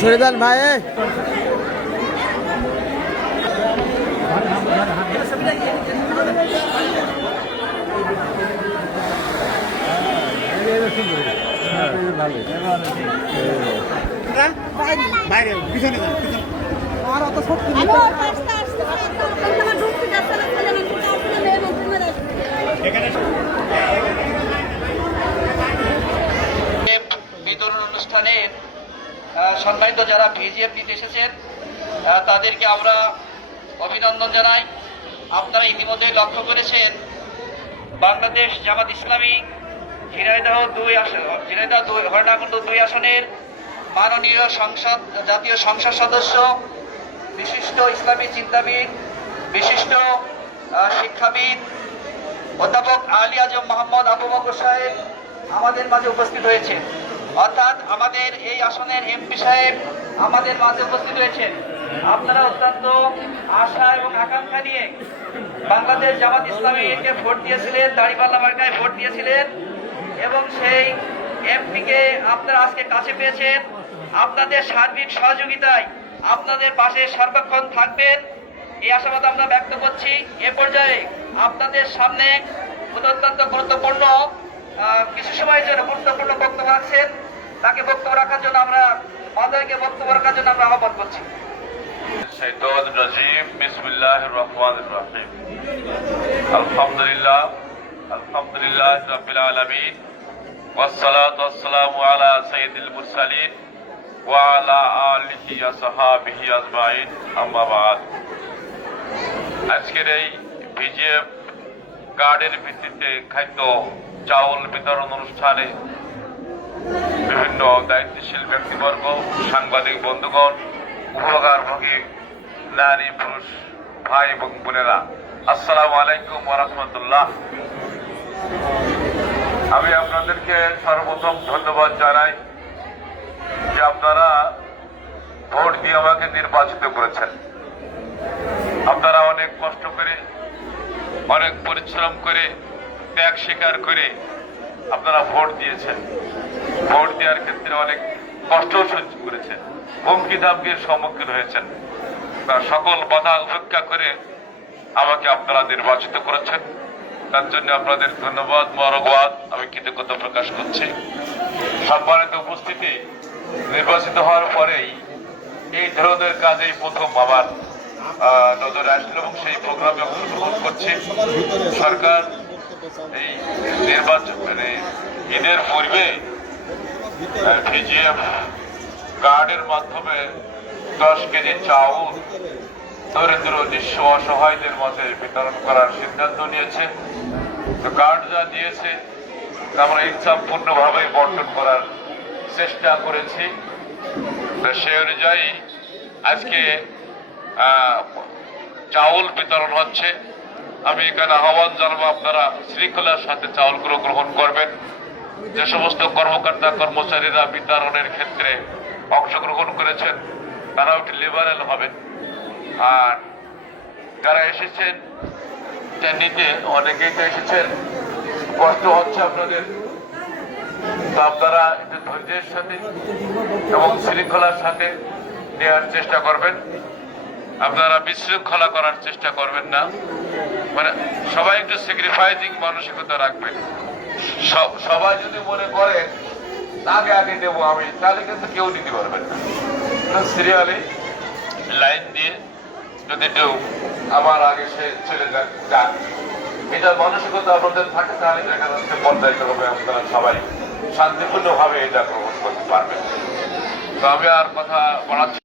সরে যান ভাই। বাইরে পিছনে আর অত শক্তি বিতরণ অনুষ্ঠানে সম্মানিত যারা ভিজিএফ নিতে এসেছেন তাদেরকে আমরা অভিনন্দন জানাই। আপনারা ইতিমধ্যে লক্ষ্য করেছেন বাংলাদেশ জামাত ইসলামী ঝিনাইদহ 2 হরনাকুণ্ড 2 আসনের মাননীয় জাতীয় সংসদ সদস্য, বিশিষ্ট ইসলামী চিন্তাবিদ, বিশিষ্ট শিক্ষাবিদ অধ্যাপক আলী আজম মোহাম্মদ আবু বকর সাহেব আমাদের মাঝে উপস্থিত হয়েছে। অর্থাৎ আমাদের এই আসনের এমপি সাহেব আমাদের মাঝে উপস্থিত হয়েছেন। আপনারা অত্যন্ত আশা এবং আকাঙ্ক্ষা নিয়ে বাংলাদেশ জামাত ইসলামীকে ভোট দিয়েছিলেন, দাঁড়িপাল্লা মার্কায় ভোট দিয়েছিলেন এবং সেই এমপিকে আপনারা আজকে কাছে পেয়েছেন। আপনাদের সার্বিক সহযোগিতায় আপনাদের পাশে সর্বক্ষণ থাকবেন এই আশাবাদ আমরা ব্যক্ত করছি। এ পর্যায়ে আপনাদের সামনে অত্যন্ত গুরুত্বপূর্ণ কিছু সময়ের জন্য গুরুত্বপূর্ণ বক্তব্য রাখছেন, তাকে বক্তব্য রাখার জন্য আমরা আমাদেরকে বক্তব্য রাখার জন্য আমরা আহ্বান করছি। বিসমিল্লাহির রহমানির রহিম। আলহামদুলিল্লাহ রাব্বিল আলামিন ওয়াসসালাতু ওয়াসসালামু আলা সাইয়্যিদিল মুরসালিন ওয়া আলা আলিহি ওয়া সাহবিহি আজমাইন, আম্মা বাদ। আজকের এই ভিজিএফ কার্ডের ভিত্তিতে খাদ্য চাউল বিতরণ অনুষ্ঠানে বিভিন্ন দায়িত্বশীল ব্যক্তিবর্গ, সাংবাদিক বন্ধুগণ, উপকারভোগী নারী পুরুষ ভাই এবং বোনেরা, আসসালামু আলাইকুম ওয়া রাহমাতুল্লাহ। আমি আপনাদেরকে সর্বপ্রথম ধন্যবাদ জানাই যে আপনারা ভোট দিয়ে আমাকে নির্বাচিত করেছেন। আপনারা অনেক কষ্ট করে, অনেক পরিশ্রম করে, ত্যাগ স্বীকার করে আপনারা ভোট দিয়েছেন। ভোট দেওয়ার ক্ষেত্রে অনেক কষ্ট সহ্য করেছেন, হুমকি ধামকির সম্মুখীন হয়েছেন। সকল বাধা উপেক্ষা করে আমাকে আপনারা নির্বাচিত করেছেন, তার জন্য আপনাদের ধন্যবাদ, মোবারকবাদ, আমি কৃতজ্ঞতা প্রকাশ করছি। সম্মানিত উপস্থিতি, নির্বাচিত হওয়ার পরেই এই ধরনের কাজেই প্রথম আমার নজরে আসলো এবং সেই প্রোগ্রামে অংশগ্রহণ করছি। সরকার এই নির্বাচন ঈদের পূর্বে ভিজিএফ কার্ডের মাধ্যমে 10 কেজি চাউল দরিদ্র নিঃস্ব অসহায়দের মাঝে বিতরণ করার সিদ্ধান্ত নিয়েছে। তো কার্ড যা দিয়েছে আমরা ইচ্ছাপূর্ণভাবে বন্টন করার চেষ্টা করেছি। তো সে অনুযায়ী আজকে চাউল বিতরণ হচ্ছে। আমি এখানে আহ্বান জানাবো আপনারা শৃঙ্খলার সাথে চাউলগুলো গ্রহণ করবেন। যে সমস্ত কর্মকর্তা কর্মচারীরা বিতরণের ক্ষেত্রে অংশগ্রহণ করেছেন তারাও একটু লিবারেল হবেন। আর যারা এসেছেন নিতে, অনেকেই তো এসেছেন, কষ্ট হচ্ছে আপনাদের, তো আপনারা একটু ধৈর্যের সাথে এবং শৃঙ্খলার সাথে নেওয়ার চেষ্টা করবেন। আপনারা বিশৃঙ্খলা করার চেষ্টা করবেন না, মানে সবাই একটু স্যাক্রিফাইসিং মানসিকতা রাখবেন। সবাই যদি মনে করে আগে আগে দেবো আমি, তাহলে কিন্তু কেউ নিতে পারবেন না। সিরিয়ালি লাইন দিয়ে যদি কেউ আমার আগে সে চলে যাক, এটা মানসিকতা আপনাদের থাকে, তাহলে দেখা যাচ্ছে পর্যায়িত হবে আপনারা সবাই শান্তিপূর্ণভাবে এটা গ্রহণ করতে পারবেন। তো আমি আর কথা বাড়াচ্ছি।